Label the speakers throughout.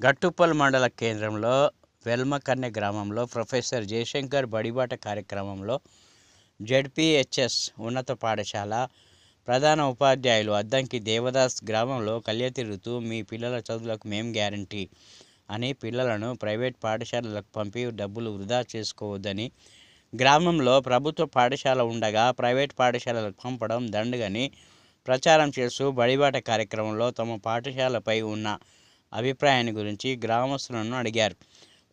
Speaker 1: గట్టుప్పల్ మండల కేంద్రంలో వెల్మకన్నె గ్రామంలో ప్రొఫెసర్ జయశంకర్ బడిబాట కార్యక్రమంలో జెడ్పిహెచ్ఎస్ ఉన్నత పాఠశాల ప్రధాన ఉపాధ్యాయులు అద్దంకి దేవదాస్ గ్రామంలో కళ్య తిరుగుతూ మీ పిల్లల చదువులకు మేం గ్యారంటీ అని పిల్లలను ప్రైవేట్ పాఠశాలలకు పంపి డబ్బులు వృధా చేసుకోవద్దని గ్రామంలో ప్రభుత్వ పాఠశాల ఉండగా ప్రైవేట్ పాఠశాలలకు పంపడం దండగని ప్రచారం చేస్తూ బడిబాట కార్యక్రమంలో తమ పాఠశాలపై ఉన్న అభిప్రాయాన్ని గురించి గ్రామస్తులను అడిగారు.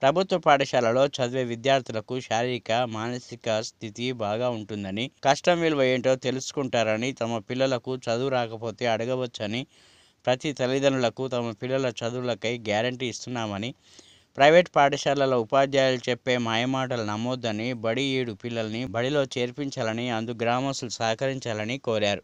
Speaker 1: ప్రభుత్వ పాఠశాలలో చదివే విద్యార్థులకు శారీరక మానసిక స్థితి బాగా ఉంటుందని కష్టం విలువ ఏంటో తెలుసుకుంటారని తమ పిల్లలకు చదువు రాకపోతే అడగవచ్చని ప్రతి తల్లిదండ్రులకు తమ పిల్లల చదువులకై గ్యారంటీ ఇస్తున్నామని ప్రైవేట్ పాఠశాలలో ఉపాధ్యాయులు చెప్పే మాయమాటలు నమ్మొద్దని బడి ఏడు పిల్లల్ని బడిలో చేర్పించాలని అందు గ్రామస్తులు సహకరించాలని కోరారు.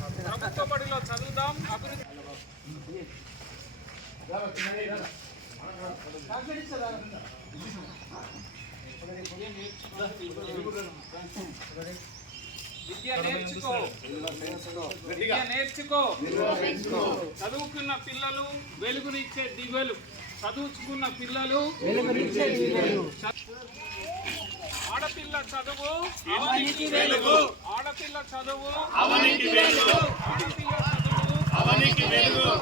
Speaker 2: ప్రభుత్వ బడిలో చదువుదాం అభివృద్ధి విద్య నేర్చుకో విద్య నేర్చుకో చదువుకున్న పిల్లలు వెలుగునిచ్చే దివ్యలు. చదువుకున్న పిల్లలు ఆడపిల్ల చదువు. అవనికి వెలుగు. ఆడపిల్ల చదువు. అవనికి వెలుగు. ఆడపిల్ల చదువు. అవనికి వెలుగు.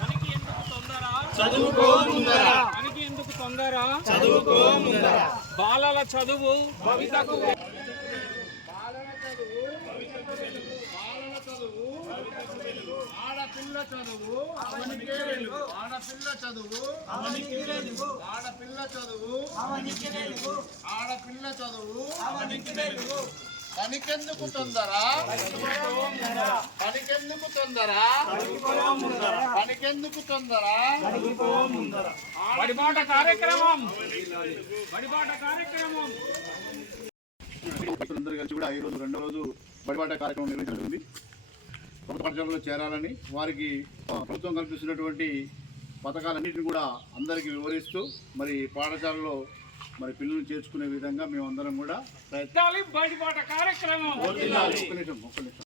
Speaker 2: మనకి ఎందుకు తొందర? చదువుకో ముందర. మనకి ఎందుకు తొందర? చదువుకో ముందర. బాలల చదువు. భవితకు
Speaker 3: ఆడపిల్ల చదువు. అవనికే వెలుగు. ఆడపిల్ల చదువు. అవనికి వెలుగు. ఆడపిల్ల చదువు. అవనికి వెలుగు. ఆడపిల్ల చదువు. అవనికి వెలుగు. పనికెందుకు తొందర? పనికెందుకు తొందర? పనికెందుకు తొందర?
Speaker 2: బడిబాట కార్యక్రమం. బడిబాట కార్యక్రమం.
Speaker 3: అందరూ కలిసి కూడా ఈ రోజు రెండో రోజు బడిబాట కార్యక్రమం నిర్వహించబడింది ప్రభుత్వ పాఠశాలలో చేరాలని వారికి ప్రభుత్వం కల్పిస్తున్నటువంటి పథకాలన్నింటినీ కూడా అందరికీ వివరిస్తూ మరి పాఠశాలలో మరి పిల్లల్ని చేర్చుకునే విధంగా మేమందరం కూడా ప్రయత్నం ఒక్క నిమిషం ఒక్క నిమిషం.